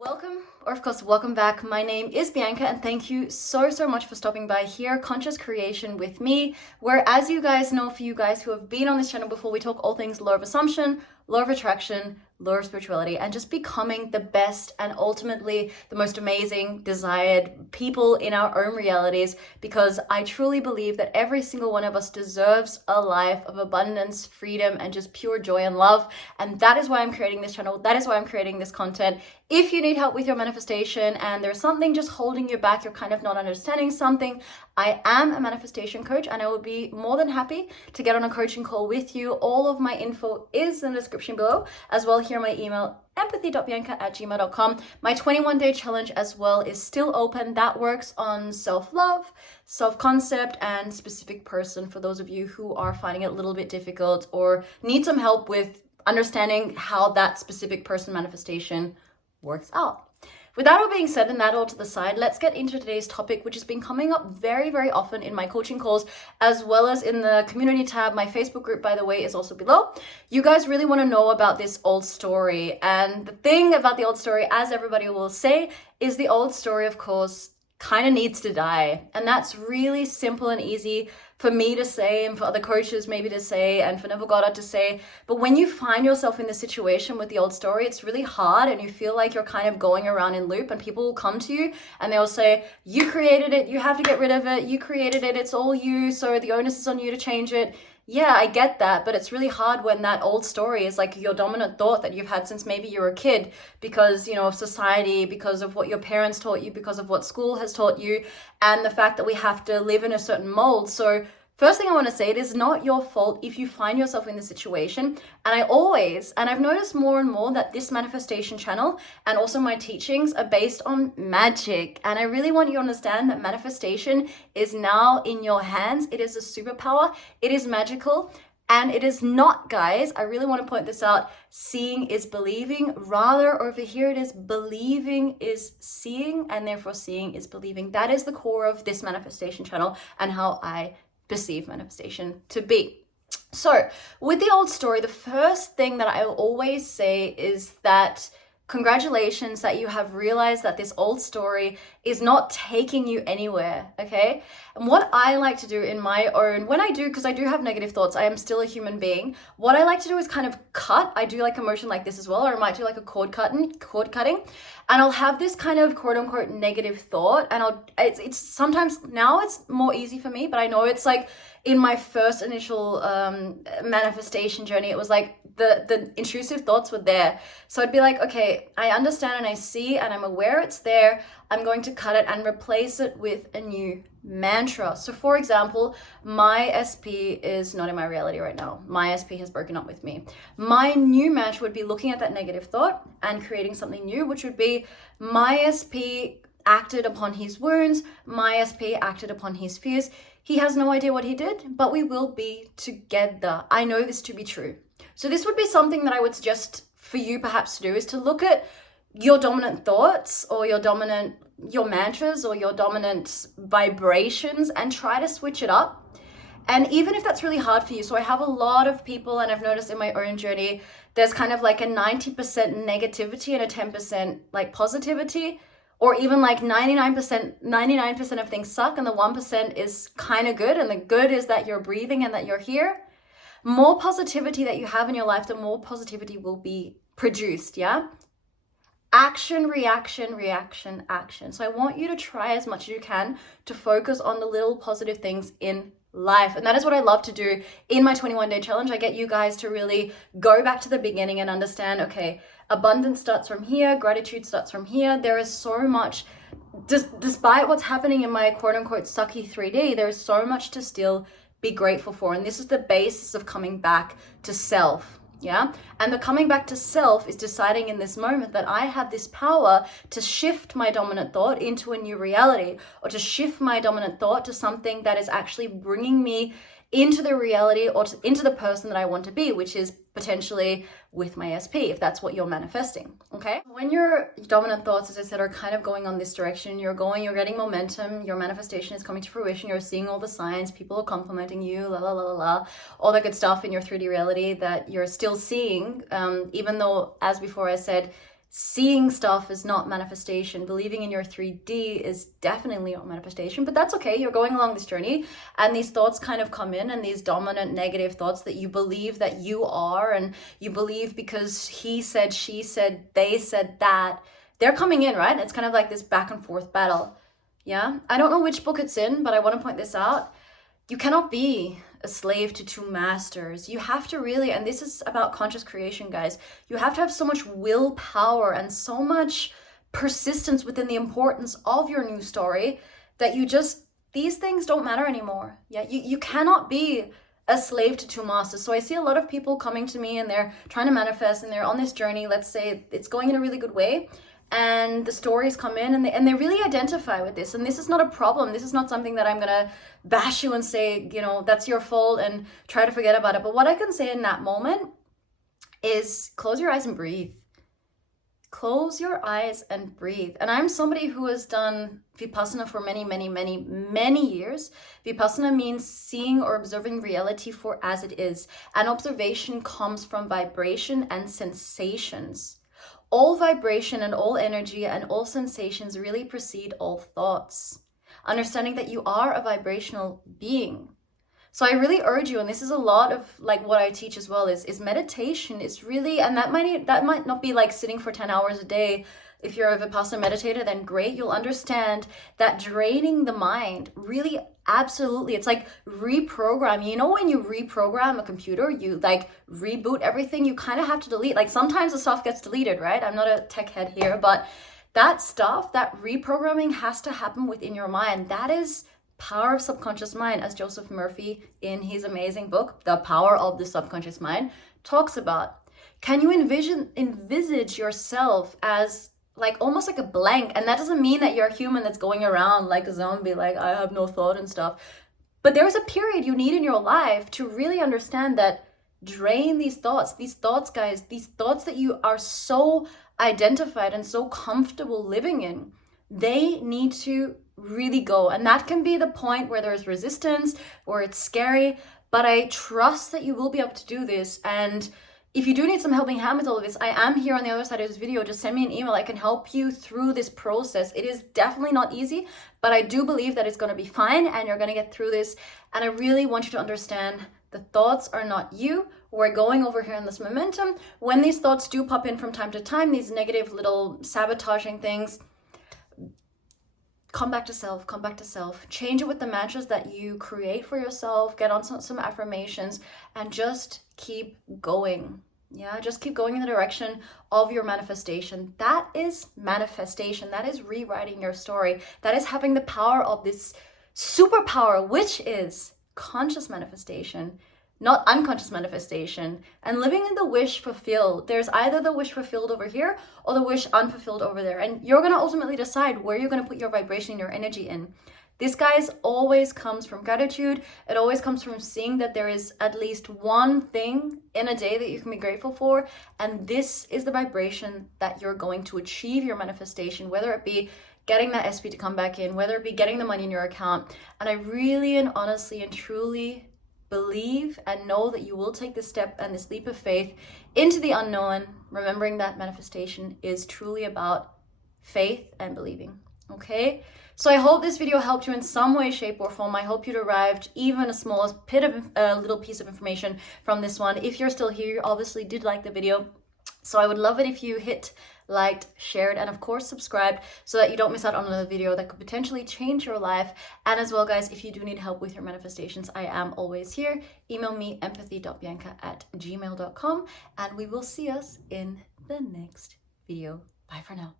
Welcome, or of course, welcome back. My name is Bianca, and thank you so much for stopping by here, Conscious Creation with me, where, as you guys know, for you guys who have been on this channel before, we talk all things law of assumption, law of attraction, law of spirituality, and just becoming the best and ultimately the most amazing, desired people in our own realities, because I truly believe that every single one of us deserves a life of abundance, freedom, and just pure joy and love. And that is why I'm creating this channel. That is why I'm creating this content. If you need help with your manifestation and there's something just holding you back, you're kind of not understanding something, I am a manifestation coach and I would be more than happy to get on a coaching call with you. All of my info is in the description below, as well here my email, empathie.bianka@gmail.com. My 21-day challenge as well is still open. That works on self-love, self-concept, and specific person for those of you who are finding it a little bit difficult or need some help with understanding how that specific person manifestation works out. With that all being said and that all to the side, let's get into today's topic, which has been coming up very often in my coaching calls, as well as in the community tab. My Facebook group, by the way, is also below. You guys really want to know about this old story. And the thing about the old story, as everybody will say, is the old story, of course, kind of needs to die. And that's really simple and easy for me to say, and for other coaches maybe to say, and for Nevillegoddard to say. But when you find yourself in this situation with the old story, it's really hard and you feel like you're kind of going around in loop, and people will come to you and they'll say, you created it, you have to get rid of it, you created it, it's all you, so the onus is on you to change it. Yeah, I get that, but it's really hard when that old story is like your dominant thought that you've had since maybe you were a kid, because, you know, of society, because of what your parents taught you, because of what school has taught you, and the fact that we have to live in a certain mold. So first thing I want to say, it is not your fault if you find yourself in this situation. And I've noticed more and more that this manifestation channel and also my teachings are based on magic. And I really want you to understand that manifestation is now in your hands. It is a superpower. It is magical. And it is not, guys, I really want to point this out, seeing is believing. Rather, over here it is believing is seeing, and therefore seeing is believing. That is the core of this manifestation channel and how I perceive manifestation to be. So with the old story, the first thing that I always say is that congratulations that you have realized that this old story is not taking you anywhere, okay? And what I like to do in my own, because I do have negative thoughts, I am still a human being. What I like to do is kind of cut. I do like a motion like this as well, or I might do like a cord cutting, and I'll have this kind of quote unquote negative thought, and it's sometimes now it's more easy for me, but I know it's like in my first initial manifestation journey, it was like the intrusive thoughts were there. So I'd be like, okay, I understand and I see and I'm aware it's there. I'm going to cut it and replace it with a new mantra. So for example, my SP is not in my reality right now. My SP has broken up with me. My new mantra would be looking at that negative thought and creating something new, which would be my SP acted upon his wounds. My SP acted upon his fears. He has no idea what he did, but we will be together. I know this to be true. So this would be something that I would suggest for you perhaps to do, is to look at your dominant thoughts or your mantras or your dominant vibrations and try to switch it up. And even if that's really hard for you, so I have a lot of people, and I've noticed in my own journey, there's kind of like a 90% negativity and a 10% like positivity. Or even like 99% of things suck and the 1% is kind of good, and the good is that you're breathing and that you're here. More positivity that you have in your life, the more positivity will be produced, yeah? Action, reaction, reaction, action. So I want you to try as much as you can to focus on the little positive things in life. And that is what I love to do in my 21-day challenge. I get you guys to really go back to the beginning and understand, okay, abundance starts from here, gratitude starts from here. There is so much, despite what's happening in my quote unquote sucky 3D, there is so much to still be grateful for. And this is the basis of coming back to self. Yeah. And the coming back to self is deciding in this moment that I have this power to shift my dominant thought into a new reality, or to shift my dominant thought to something that is actually bringing me into the reality or into the person that I want to be, which is potentially with my SP, if that's what you're manifesting. Okay. When your dominant thoughts, as I said, are kind of going on this direction, you're getting momentum, your manifestation is coming to fruition, you're seeing all the signs, people are complimenting you, all that good stuff in your 3D reality that you're still seeing, even though, as before I said, seeing stuff is not manifestation. Believing in your 3D is definitely not manifestation, but that's okay. You're going along this journey, and these thoughts kind of come in, and these dominant negative thoughts that you believe that you are, and you believe because he said, she said, they said that, they're coming in, right? It's kind of like this back and forth battle. Yeah. I don't know which book it's in, but I want to point this out. You cannot be a slave to two masters. You have to really, and this is about conscious creation, guys, you have to have so much willpower and so much persistence within the importance of your new story that you just, these things don't matter anymore. Yeah, you cannot be a slave to two masters. So I see a lot of people coming to me and they're trying to manifest and they're on this journey. Let's say it's going in a really good way, and the stories come in and they really identify with this. And this is not a problem. This is not something that I'm going to bash you and say, you know, that's your fault and try to forget about it. But what I can say in that moment is close your eyes and breathe. Close your eyes and breathe. And I'm somebody who has done Vipassana for many years. Vipassana means seeing or observing reality for as it is. And observation comes from vibration and sensations. All vibration and all energy and all sensations really precede all thoughts. Understanding that you are a vibrational being. So I really urge you, and this is a lot of like what I teach as well, is meditation is really, and that might not be like sitting for 10 hours a day. If you're a Vipassana meditator, then great. You'll understand that draining the mind really, absolutely, it's like reprogram. You know, when you reprogram a computer, you like reboot everything, you kind of have to delete. Like sometimes the stuff gets deleted, right? I'm not a tech head here, but that stuff, that reprogramming has to happen within your mind. That is power of subconscious mind, as Joseph Murphy in his amazing book, The Power of the Subconscious Mind, talks about. Can you envisage yourself as like almost like a blank? And that doesn't mean that you're a human that's going around like a zombie, like I have no thought and stuff. But there's a period you need in your life to really understand that drain these thoughts, guys, these thoughts that you are so identified and so comfortable living in, they need to really go. And that can be the point where there's resistance, where it's scary, but I trust that you will be able to do this. And if you do need some helping hand with all of this, I am here on the other side of this video. Just send me an email. I can help you through this process. It is definitely not easy, but I do believe that it's going to be fine and you're going to get through this. And I really want you to understand the thoughts are not you. We're going over here in this momentum. When these thoughts do pop in from time to time, these negative little sabotaging things, come back to self, come back to self. Change it with the mantras that you create for yourself. Get on some affirmations and just keep going. Yeah, just keep going in the direction of your manifestation. That is manifestation. That is rewriting your story. That is having the power of this superpower, which is conscious manifestation, not unconscious manifestation, and living in the wish fulfilled. There's either the wish fulfilled over here or the wish unfulfilled over there. And you're going to ultimately decide where you're going to put your vibration and your energy in. This, guys, always comes from gratitude. It always comes from seeing that there is at least one thing in a day that you can be grateful for. And this is the vibration that you're going to achieve your manifestation, whether it be getting that SP to come back in, whether it be getting the money in your account. And I really and honestly and truly believe and know that you will take this step and this leap of faith into the unknown, remembering that manifestation is truly about faith and believing. Okay? So I hope this video helped you in some way, shape, or form. I hope you derived even a smallest little piece of information from this one. If you're still here, you obviously did like the video. So I would love it if you hit liked, shared, and of course subscribed so that you don't miss out on another video that could potentially change your life. And as well, guys, if you do need help with your manifestations, I am always here. Email me empathie.bianka@gmail.com, and we will see us in the next video. Bye for now.